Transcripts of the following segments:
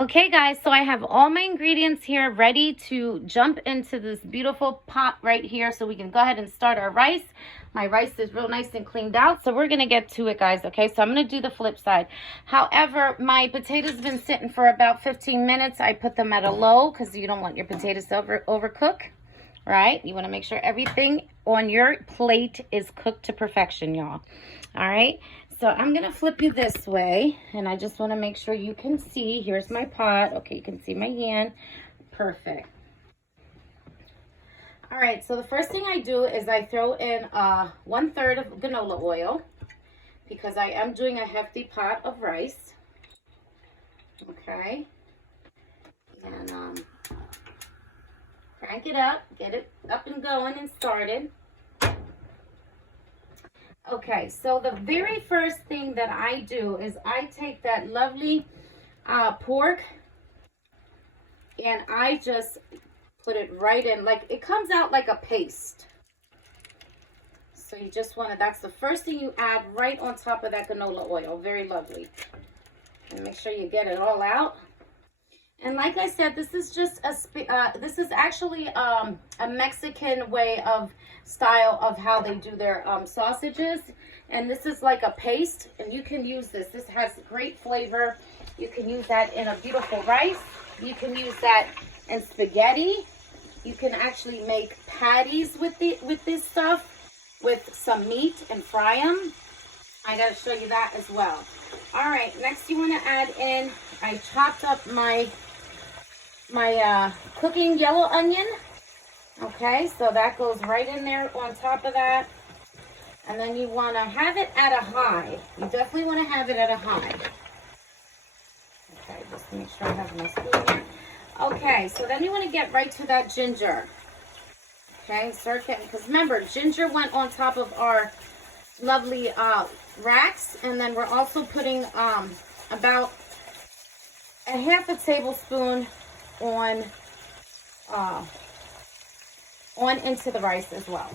Okay guys, so I have all my ingredients here ready to jump into this beautiful pot right here so we can go ahead and start our rice. My rice is real nice and cleaned out, so we're going to get to it guys, okay? So I'm going to do the flip side. However, my potatoes have been sitting for about 15 minutes. I put them at a low because you don't want your potatoes to overcook, right? You want to make sure everything on your plate is cooked to perfection, y'all. All right? So I'm going to flip you this way, and I just want to make sure you can see. Here's my pot. Okay, you can see my hand. Perfect. All right, so the first thing I do is I throw in 1/3 of canola oil because I am doing a hefty pot of rice. Okay. And crank it up, get it up and going and started. Okay, so the very first thing that I do is I take that lovely pork and I just put it right in, like it comes out like a paste. So you just want to, that's the first thing you add right on top of that canola oil. Very lovely. And make sure you get it all out. And like I said, this is just this is actually a Mexican way of style of how they do their sausages. And this is like a paste, and you can use this. This has great flavor. You can use that in a beautiful rice. You can use that in spaghetti. You can actually make patties with this stuff, with some meat and fry them. I gotta show you that as well. All right, next you want to add in, I chopped up my cooking yellow onion. Okay, so that goes right in there on top of that. And then you want to have it at a high. You definitely want to have it at a high. Okay, just make sure I have my spoon here. Okay, so then you want to get right to that ginger. Okay, start getting, because remember, ginger went on top of our lovely racks. And then we're also putting about a 1/2 tablespoon on into the rice as well.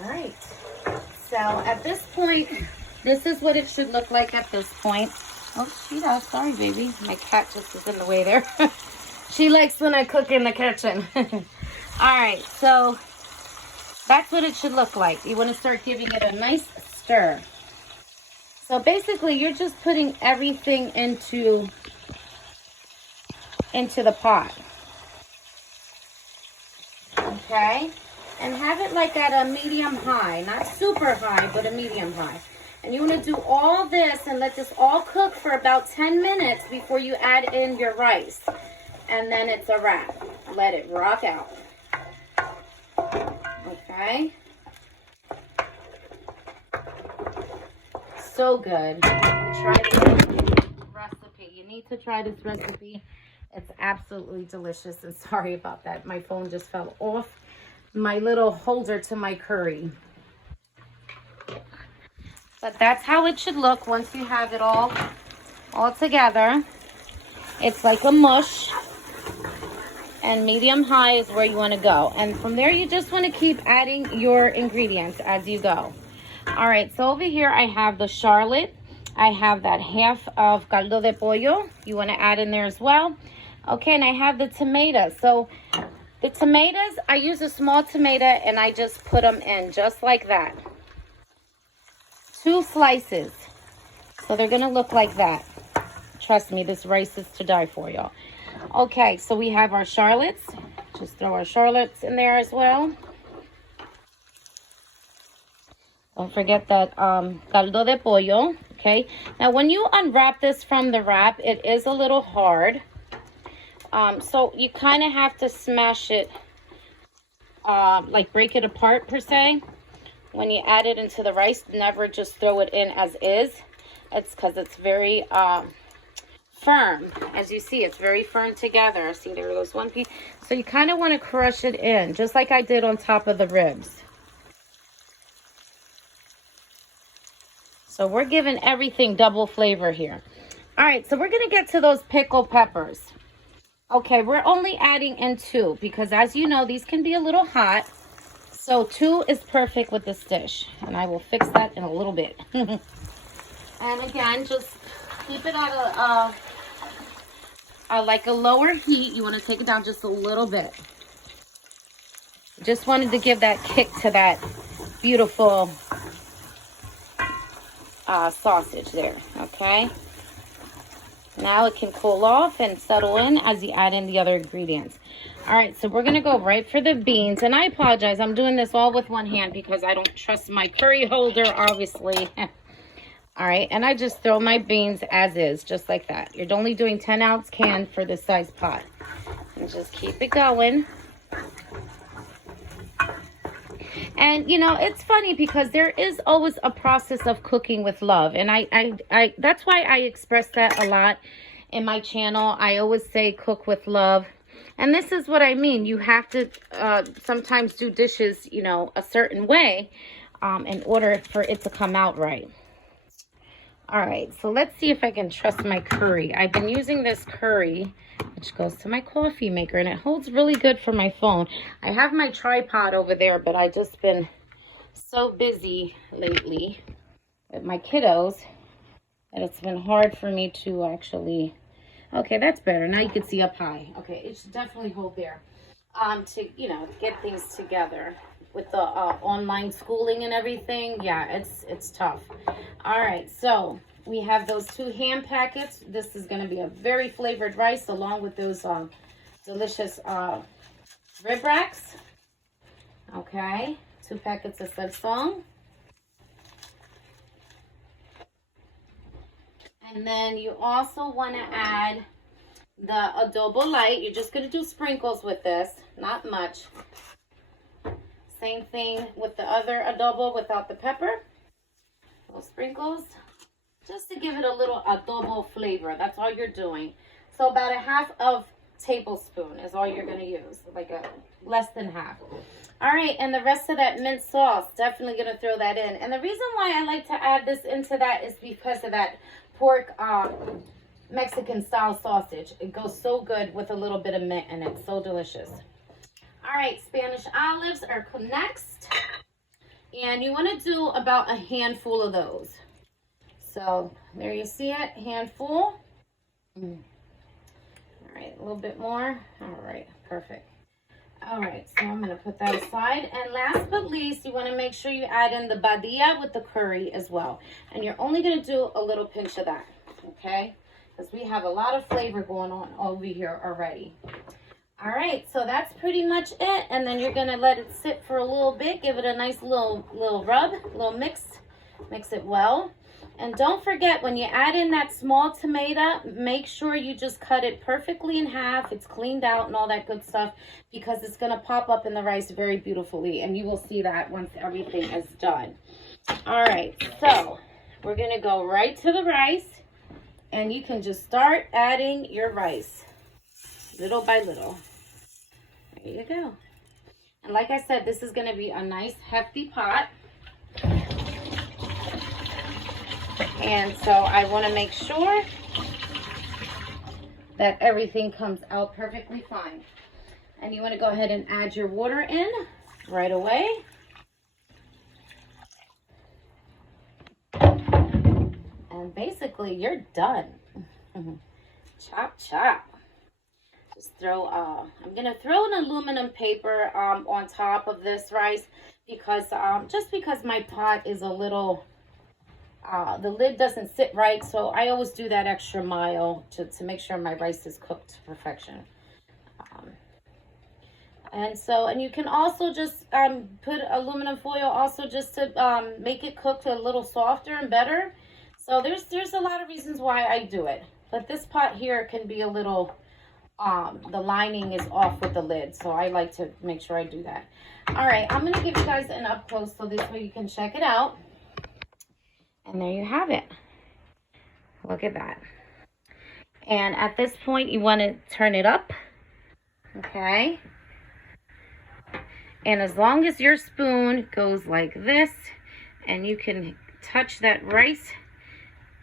All right, so at this point, this is what it should look like at this point. Oh, she does. Sorry, baby. My cat just is in the way there. She likes when I cook in the kitchen. All right, so that's what it should look like. You want to start giving it a nice stir. So basically, you're just putting everything into the pot. Okay, and have it like at a medium high, not super high, but a medium high. And you want to do all this and let this all cook for about 10 minutes before you add in your rice. And then it's a wrap. Let it rock out. Okay. So good. Try this recipe. You need to try this recipe. It's absolutely delicious. And sorry about that. My phone just fell off my little holder to my curry. But that's how it should look once you have it all together. It's like a mush. And medium high is where you want to go. And from there, you just want to keep adding your ingredients as you go. All right, so over here I have the Charlotte. I have that 1/2 of caldo de pollo. You want to add in there as well. Okay, and I have the tomatoes. So the tomatoes, I use a small tomato and I just put them in just like that. 2 slices. So they're going to look like that. Trust me, this rice is to die for, y'all. Okay, so we have our Charlottes. Just throw our Charlottes in there as well. Don't forget that caldo de pollo. Okay, now when you unwrap this from the wrap, it is a little hard. So you kind of have to smash it, like break it apart per se. When you add it into the rice, never just throw it in as is. It's because it's very firm. As you see, it's very firm together. See, there goes one piece. So you kind of want to crush it in, just like I did on top of the ribs. So we're giving everything double flavor here. All right, so we're going to get to those pickled peppers. Okay, we're only adding in 2 because, as you know, these can be a little hot. So 2 is perfect with this dish. And I will fix that in a little bit. And again, just keep it at a like a lower heat. You want to take it down just a little bit. Just wanted to give that kick to that beautiful sausage there, okay? Now it can cool off and settle in as you add in the other ingredients. All right, so we're gonna go right for the beans. And I apologize, I'm doing this all with one hand because I don't trust my curry holder, obviously. All right, and I just throw my beans as is, just like that. You're only doing 10-ounce can for this size pot. And just keep it going. And, you know, it's funny because there is always a process of cooking with love. And I that's why I express that a lot in my channel. I always say cook with love. And this is what I mean. You have to sometimes do dishes, you know, a certain way in order for it to come out right. All right, so let's see if I can trust my curry. I've been using this curry, which goes to my coffee maker, and it holds really good for my phone. I have my tripod over there, but I've just been so busy lately with my kiddos that it's been hard for me to actually... Okay, that's better. Now you can see up high. Okay, it should definitely hold there to, you know, get things together. With the online schooling and everything, yeah, it's tough. All right, so we have those 2 ham packets. This is going to be a very flavored rice along with those delicious rib racks. Okay, 2 packets of sautéing. And then you also want to add the adobo light. You're just going to do sprinkles with this, not much. Same thing with the other adobo without the pepper. Little sprinkles. Just to give it a little adobo flavor. That's all you're doing. So about a half of tablespoon is all you're going to use. Like a less than half. All right, and the rest of that minced sauce, definitely going to throw that in. And the reason why I like to add this into that is because of that pork Mexican style sausage. It goes so good with a little bit of mint in it. So delicious. All right, Spanish olives are next. And you want to do about a handful of those. So there you see it, handful. All right, a little bit more. All right, perfect. All right, so I'm going to put that aside. And last but least, you want to make sure you add in the badilla with the curry as well. And you're only going to do a little pinch of that, okay? Because we have a lot of flavor going on over here already. All right, so that's pretty much it. And then you're going to let it sit for a little bit. Give it a nice little rub, little mix. Mix it well. And don't forget, when you add in that small tomato, make sure you just cut it perfectly in half. It's cleaned out and all that good stuff because it's going to pop up in the rice very beautifully. And you will see that once everything is done. All right, so we're going to go right to the rice. And you can just start adding your rice little by little. There you go. And like I said, this is going to be a nice hefty pot. And so I want to make sure that everything comes out perfectly fine. And you want to go ahead and add your water in right away. And basically you're done. Chop, chop. Just throw, I'm going to throw an aluminum paper on top of this rice because, just because my pot is a little, the lid doesn't sit right. So I always do that extra mile to make sure my rice is cooked to perfection. And you can also just put aluminum foil also just to make it cook a little softer and better. So there's a lot of reasons why I do it. But this pot here can be a little, the lining is off with the lid. So I like to make sure I do that. All right, I'm going to give you guys an up close so this way you can check it out. And there you have it. Look at that. And at this point, you want to turn it up. Okay. And as long as your spoon goes like this and you can touch that rice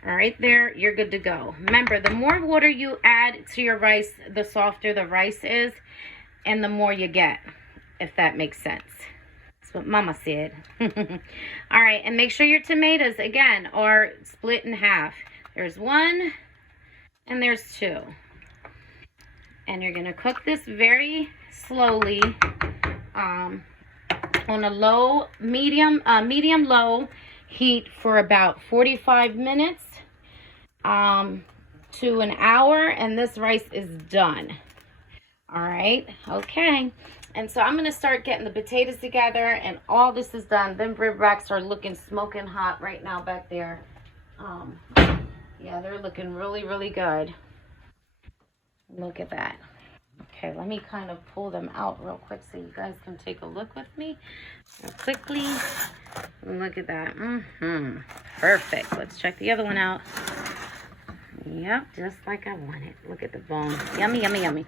right there, you're good to go. Remember, the more water you add to your rice, the softer the rice is and the more you get, if that makes sense. That's what Mama said. All right, and make sure your tomatoes, again, are split in half. There's one and there's two. And you're going to cook this very slowly on a low, medium-low heat for about 45 minutes to an hour, and this rice is done. All right, okay. And so I'm going to start getting the potatoes together, and all this is done. Them rib racks are looking smoking hot right now back there. Yeah, they're looking really, really good. Look at that. Okay, let me kind of pull them out real quick so you guys can take a look with me real quickly. Look at that. Perfect. Let's check the other one out. Yep, just like I wanted. Look at the bone. Yummy, yummy, yummy.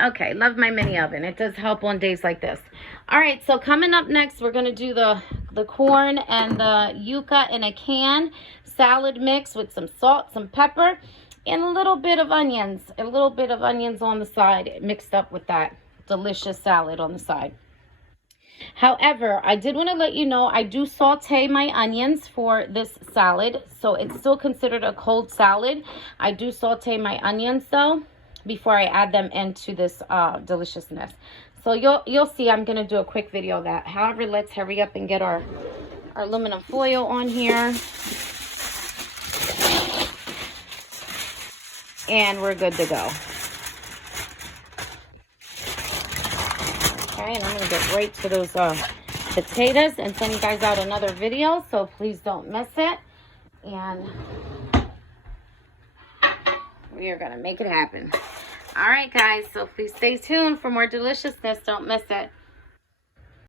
Okay, love my mini oven. It does help on days like this. All right, so coming up next, we're going to do the corn and the yuca in a can salad mix with some salt, some pepper, and a little bit of onions. A little bit of onions on the side mixed up with that delicious salad on the side. However, I did want to let you know I do saute my onions for this salad, so it's still considered a cold salad. I do saute my onions though before I add them into this deliciousness. So you'll see I'm going to do a quick video of that. However, let's hurry up and get our aluminum foil on here. And we're good to go. Okay, and I'm going to get right to those potatoes and send you guys out another video, so please don't miss it. And we are going to make it happen. All right, guys, so please stay tuned for more deliciousness. Don't miss it.